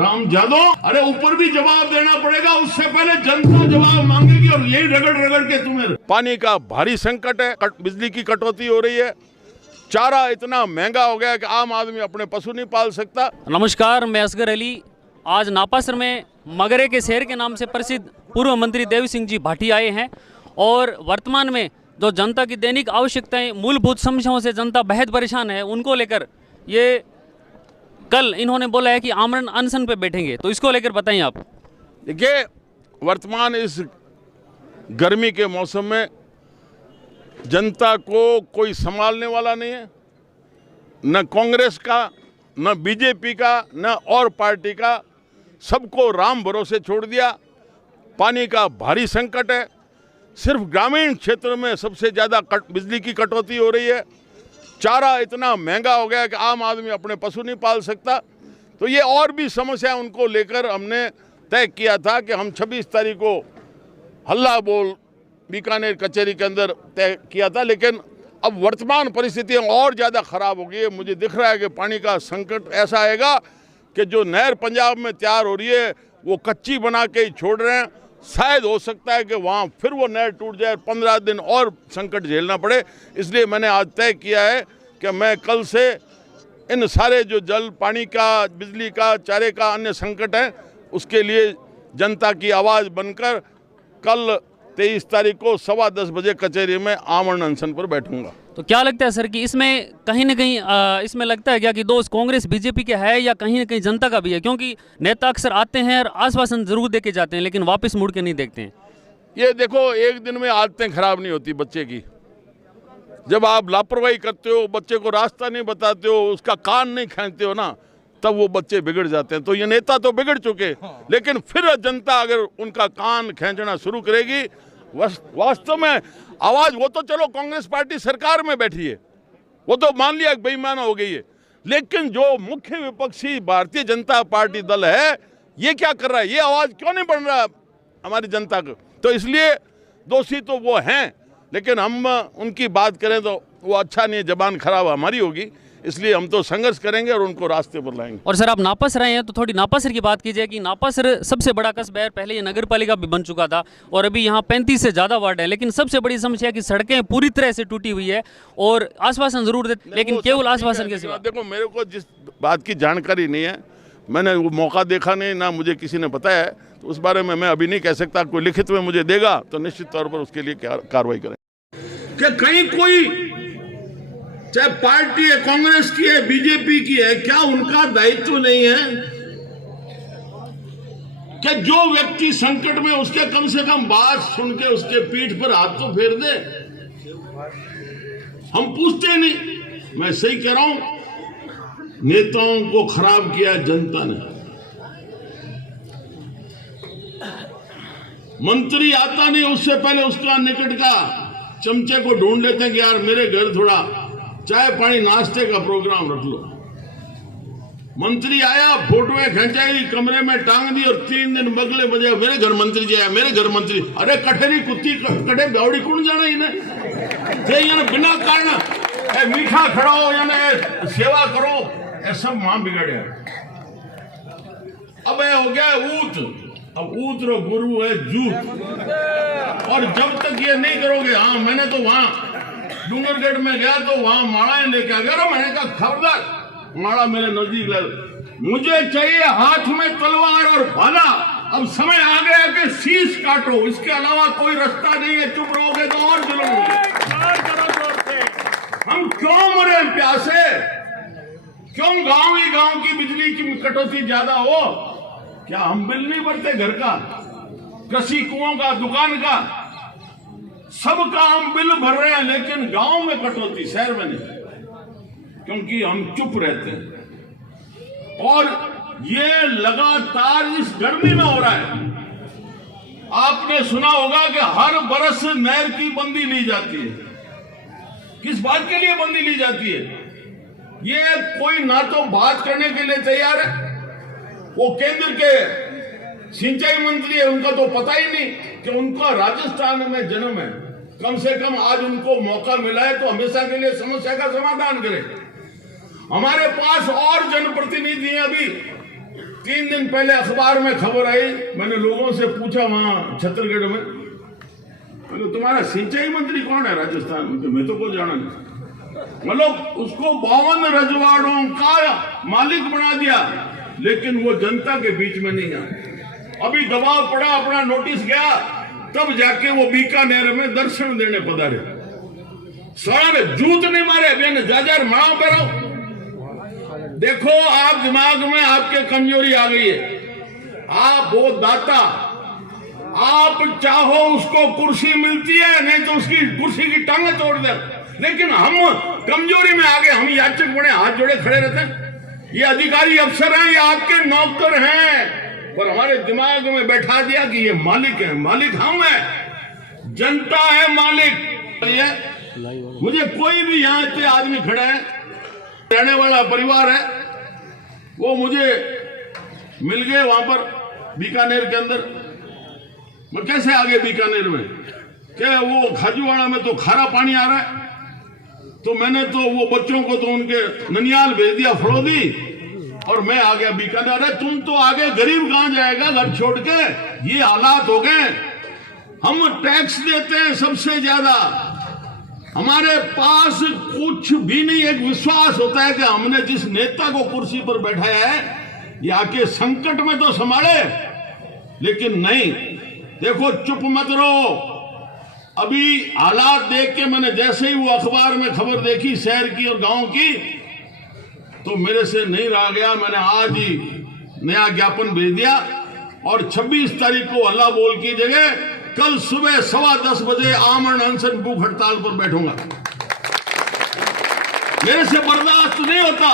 हरामजादो, अरे ऊपर भी जवाब देना पड़ेगा, उससे पहले जनता जवाब मांगेगी और यही रगड़ रगड़ के तुम्हें। पानी का भारी संकट है, बिजली की कटौती हो रही है, चारा इतना महंगा हो गया है कि आम आदमी अपने पशु नहीं पाल सकता। नमस्कार, मैं असगर अली। आज नापासर में मगरे के शहर के नाम से प्रसिद्ध पूर्व मंत्री देव सिंह जी भाटी आए हैं और वर्तमान में जो जनता की दैनिक आवश्यकताएं, मूलभूत समस्याओं से जनता बेहद परेशान है, उनको लेकर ये कल इन्होंने बोला है कि आमरण अनशन पे बैठेंगे। तो इसको लेकर बताइए आप। देखिए, वर्तमान इस गर्मी के मौसम में जनता को कोई संभालने वाला नहीं है, न कांग्रेस का, न बीजेपी का, न और पार्टी का। सबको राम भरोसे छोड़ दिया। पानी का भारी संकट है। सिर्फ ग्रामीण क्षेत्र में सबसे ज़्यादा बिजली की कटौती हो रही है। चारा इतना महंगा हो गया है कि आम आदमी अपने पशु नहीं पाल सकता। तो ये और भी समस्या, उनको लेकर हमने तय किया था कि हम 26 तारीख को हल्ला बोल बीकानेर कचहरी के अंदर तय किया था। लेकिन अब वर्तमान परिस्थितियाँ और ज़्यादा ख़राब हो गई है। मुझे दिख रहा है कि पानी का संकट ऐसा आएगा कि जो नहर पंजाब में तैयार हो रही है वो कच्ची बना के ही छोड़ रहे हैं। शायद हो सकता है कि वहाँ फिर वो नहर टूट जाए, 15 दिन और संकट झेलना पड़े। इसलिए मैंने आज तय किया है कि मैं कल से इन सारे जो जल, पानी का, बिजली का, चारे का, अन्य संकट हैं, उसके लिए जनता की आवाज़ बनकर कल 23 तारीख को 10:15 बजे कचहरी में आमरण अनशन पर बैठूंगा। तो क्या लगता है सर कि इसमें कहीं ना कहीं इसमें लगता है क्या कि दोष कांग्रेस बीजेपी के है या कहीं ना कहीं जनता का भी है? क्योंकि नेता अक्सर आते हैं और आश्वासन जरूर दे के जाते हैं लेकिन वापस मुड़ के नहीं देखते हैं। ये देखो, एक दिन में आदतें खराब नहीं होती बच्चे की। जब आप लापरवाही करते हो, बच्चे को रास्ता नहीं बताते हो, उसका कान नहीं खींचते हो ना, तब वो बच्चे बिगड़ जाते हैं। तो ये नेता तो बिगड़ चुके, लेकिन फिर जनता अगर उनका कान खींचना शुरू करेगी, वास्तव में आवाज, वो तो चलो कांग्रेस पार्टी सरकार में बैठी है, वो तो मान लिया बेईमान हो गई है, लेकिन जो मुख्य विपक्षी भारतीय जनता पार्टी दल है, ये क्या कर रहा है? ये आवाज क्यों नहीं बन रहा हमारी जनता को? तो इसलिए दोषी तो वो हैं, लेकिन हम उनकी बात करें तो वो अच्छा नहीं है, जबान खराब हमारी होगी। इसलिए हम तो संघर्ष करेंगे और उनको रास्ते पर लाएंगे। और सर, आप नापासर रहे हैं तो थोड़ी नापासर की बात कीजिए कि नापासर सबसे बड़ा कस्बा है। पहले ये नगर पालिका भी बन चुका था और अभी यहाँ 35 से ज़्यादा वार्ड है, लेकिन सबसे बड़ी समस्या है कि सड़कें पूरी तरह से टूटी हुई है और आश्वासन जरूर देते, लेकिन केवल आश्वासन के सिवा। देखो, मेरे को जिस बात की जानकारी नहीं है, मैंने वो मौका देखा नहीं, ना मुझे किसी ने बताया है, तो उस बारे में मैं अभी नहीं कह सकता। कोई लिखित में मुझे देगा तो निश्चित तौर पर उसके लिए कार्रवाई करें। कि कहीं कोई, चाहे पार्टी है, कांग्रेस की है, बीजेपी की है, क्या उनका दायित्व नहीं है कि जो व्यक्ति संकट में, उसके कम से कम बात सुन के उसके पीठ पर हाथ तो फेर दे? हम पूछते नहीं। मैं सही कह रहा हूं, नेताओं को खराब किया जनता ने। मंत्री आता नहीं, उससे पहले उसका निकट का चमचे को ढूंढ लेते हैं कि यार मेरे घर थोड़ा चाय पानी नाश्ते का प्रोग्राम रख लो। मंत्री आया, फोटोएं खिंचाई, कमरे में टांग दी और 3 दिन बगले बजे मेरे घर मंत्री जी आया, मेरे घर मंत्री। अरे कठेरी कुत्ती कटे ब्यावड़ी कौन जाना इन्हें? बिना कारण मीठा खड़ाओ या सेवा करो, ये सब वहां बिगड़े। अब हो गया ऊत, अब ऊत रो गुरु है जूत। और जब तक ये नहीं करोगे, हाँ, मैंने तो वहां डूंगरगढ़ में गया तो वहां माड़ा लेके आ गया। मैंने कहा खबरदार, माड़ा मेरे नजदीक ले, मुझे चाहिए हाथ में तलवार और भाला। अब समय आ गया कि शीश काटो, इसके अलावा कोई रास्ता नहीं है। चुप रहोगे तो और जुल्म होगा। हम क्यों मरे प्यासे? क्यों गांव ही गांव की बिजली की कटौती ज्यादा हो? क्या हम बिल नहीं भरते घर का, कृषि कुओं का, दुकान का? सबका हम बिल भर रहे हैं, लेकिन गांव में कटौती, शहर में नहीं, क्योंकि हम चुप रहते हैं। और ये लगातार इस गर्मी में हो रहा है। आपने सुना होगा कि हर बरस नहर की बंदी ली जाती है। किस बात के लिए बंदी ली जाती है? ये कोई ना तो बात करने के लिए तैयार है। वो केंद्र के सिंचाई मंत्री है, उनका तो पता ही नहीं कि उनका राजस्थान में जन्म है। कम से कम आज उनको मौका मिला है तो हमेशा के लिए समस्या का समाधान करें। हमारे पास और जनप्रतिनिधि हैं अभी 3 दिन पहले अखबार में खबर आई, मैंने लोगों से पूछा वहां छत्तीसगढ़ में, मतलब तुम्हारा सिंचाई मंत्री कौन है राजस्थान में? मैं तो कोई जाना नहीं। मतलब उसको 52 रजवाड़ों का मालिक बना दिया, लेकिन वो जनता के बीच में नहीं आया। अभी दबाव पड़ा, अपना नोटिस गया, तब जाके वो बीकानेर में दर्शन देने पधारे। सारे जूत नहीं मारे, बेन जाजार माओ करो। देखो, आप दिमाग में आपके कमजोरी आ गई है। आप वो दाता, आप चाहो उसको कुर्सी मिलती है, नहीं तो उसकी कुर्सी की टांगे तोड़ दे, लेकिन हम कमजोरी में आ गए, हम याचक बने, हाथ जोड़े खड़े रहते हैं। ये अधिकारी अफसर हैं, ये आपके नौकर हैं, पर हमारे दिमाग में बैठा दिया कि ये मालिक है। मालिक हम है, जनता है मालिक। मुझे कोई भी यहाँ इतने आदमी खड़े हैं, रहने वाला परिवार है, वो मुझे मिल गए वहां पर बीकानेर के अंदर। मैं कैसे आ गए बीकानेर में? क्या वो खाजूवाड़ा में तो खारा पानी आ रहा है, तो मैंने तो वो बच्चों को तो उनके ननियाल भेज दिया, फड़ोदी, और मैं आ गया बीकानेर। अरे तुम तो आगे, गरीब कहां जाएगा घर छोड़ के? ये हालात हो गए। हम टैक्स देते हैं सबसे ज्यादा, हमारे पास कुछ भी नहीं। एक विश्वास होता है कि हमने जिस नेता को कुर्सी पर बैठाया है, ये आके संकट में तो संभाले, लेकिन नहीं। देखो, चुप मत रहो। अभी हालात देख के मैंने जैसे ही वो अखबार में खबर देखी शहर की और गांव की, तो मेरे से नहीं रह गया। मैंने आज ही नया ज्ञापन भेज दिया, और 26 तारीख को हल्ला बोल की जगह कल सुबह 10:15 बजे आमरण अनशन भूख हड़ताल पर बैठूंगा। मेरे से बर्दाश्त नहीं होता।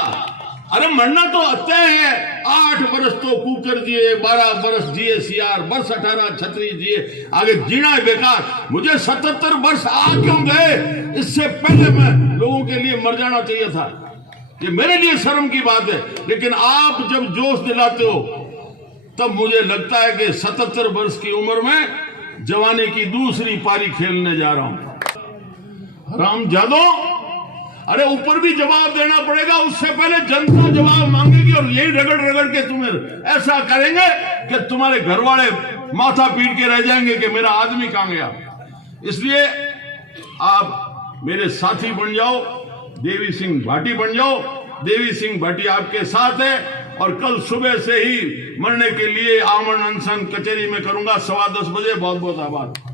अरे मरना तो तय है। 8 बरस तो कुकर जिए, 12 बरस जिए सीआर, बरस 18 छतरी जिए, आगे जीना है बेकार। मुझे 77 वर्ष आ क्यों गए? इससे पहले मैं लोगों के लिए मर जाना चाहिए था। ये मेरे लिए शर्म की बात है, लेकिन आप जब जोश दिलाते हो, तब मुझे लगता है कि 77 वर्ष की उम्र में जवानी की दूसरी पारी खेलने जा रहा हूं। रामजादो, अरे ऊपर भी जवाब देना पड़ेगा, उससे पहले जनता जवाब मांगेगी, और यही रगड़ रगड़ के तुम्हें ऐसा करेंगे कि तुम्हारे घर वाले माथा पीट के रह जाएंगे कि मेरा आदमी कहां गया। इसलिए आप मेरे साथी बन जाओ, देवी सिंह भाटी बन जाओ। देवी सिंह भाटी आपके साथ है, और कल सुबह से ही मरने के लिए आमरण अनशन कचहरी में करूंगा 10:15 बजे। बहुत बहुत आभार।